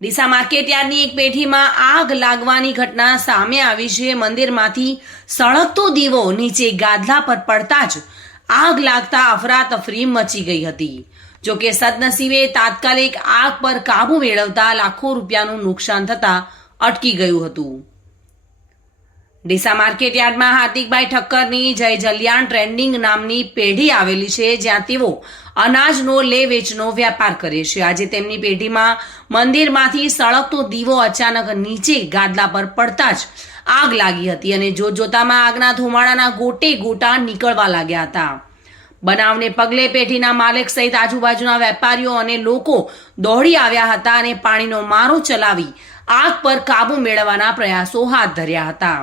ડીસા માર્કેટયાર્ડની એક પેઢીમાં આગ લાગવાની ઘટના સામે આવી છે। મંદિરમાંથી સળગતો દીવો નીચે ગાદલા પર પડતા જ આગ લાગતા અફરાતફરી મચી ગઈ હતી। જો કે સદનસીબે તાત્કાલિક આગ પર કાબુ મેળવતા લાખો રૂપિયાનું નુકસાન થતા અટકી ગયું હતું। ડીસા માર્કેટયાર્ડમાં હાર્દિકભાઈ ઠક્કરની જય જલિયાણ ટ્રેન્ડિંગ નામની પેઢી આવેલી છે, જ્યાં તેઓ અનાજનો લે વેચનો વ્યાપાર કરે છે। આજે તેમની પેઢીમાં મંદિરમાંથી સળગતો દીવો અચાનક નીચે ગાદલા પર પડતા જ આગ લાગી હતી અને જોતજોતામાં આગના ધુમાડાના ગોટે ગોટા નીકળવા લાગ્યા હતા। બનાવને પગલે પેઢીના માલિક સહિત આજુબાજુના વેપારીઓ અને લોકો દોડી આવ્યા હતા અને પાણીનો મારો ચલાવી આગ પર કાબુ મેળવવાના પ્રયાસો હાથ ધર્યા હતા।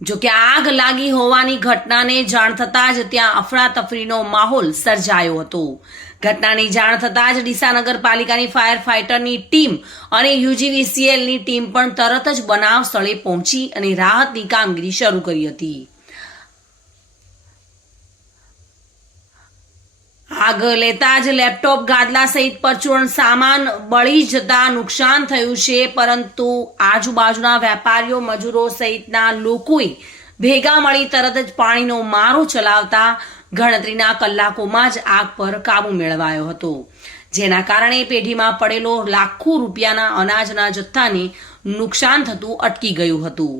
જો કે આગ લાગી હોવાની ઘટનાને જાણ થતાં જ ત્યાં અફરાતફરીનો માહોલ સર્જાયો હતો। ઘટનાની જાણ થતાં જ ડીસા નગરપાલિકાની ફાયર ફાઇટરની ટીમ અને યુજીવીસીએલની ટીમ પણ તરત જ બનાવ સ્થળે પહોંચી અને રાહતની કામગીરી શરૂ કરી હતી। આગ લેતા જ લેપટોપ, ગાદલા સહિત પરચુરણ સામાન બળી જતા નુકસાન થયું છે, પરંતુ આજુબાજુના વેપારીઓ, મજૂરો સહિતના લોકોએ ભેગા મળી તરત જ પાણીનો મારો ચલાવતા ગણતરીના કલાકોમાં જ આગ પર કાબુ મેળવાયો હતો, જેના કારણે પેઢીમાં પડેલો લાખો રૂપિયાના અનાજના જથ્થાને નુકસાન થતું અટકી ગયું હતું।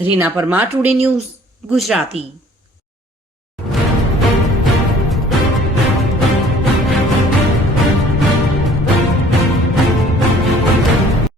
Reena Parmar, Today News, Gujarati.